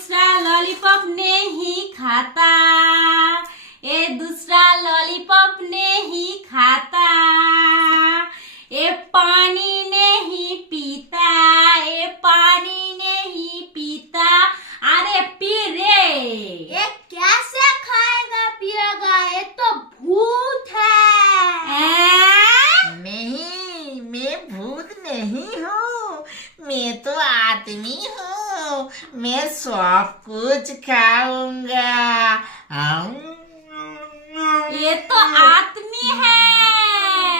दूसरा लॉलीपॉप नहीं खाता, ये दूसरा लॉलीपॉप नहीं खाता, ये पानी नहीं पीता, ये पानी नहीं पीता। अरे पी रे। ये कैसे खाएगा पिएगा, ये तो भूत है। नहीं, मैं भूत नहीं हूँ, मैं तो आदमी हूँ, मैं सब कुछ खाऊंगा। ये तो आदमी है।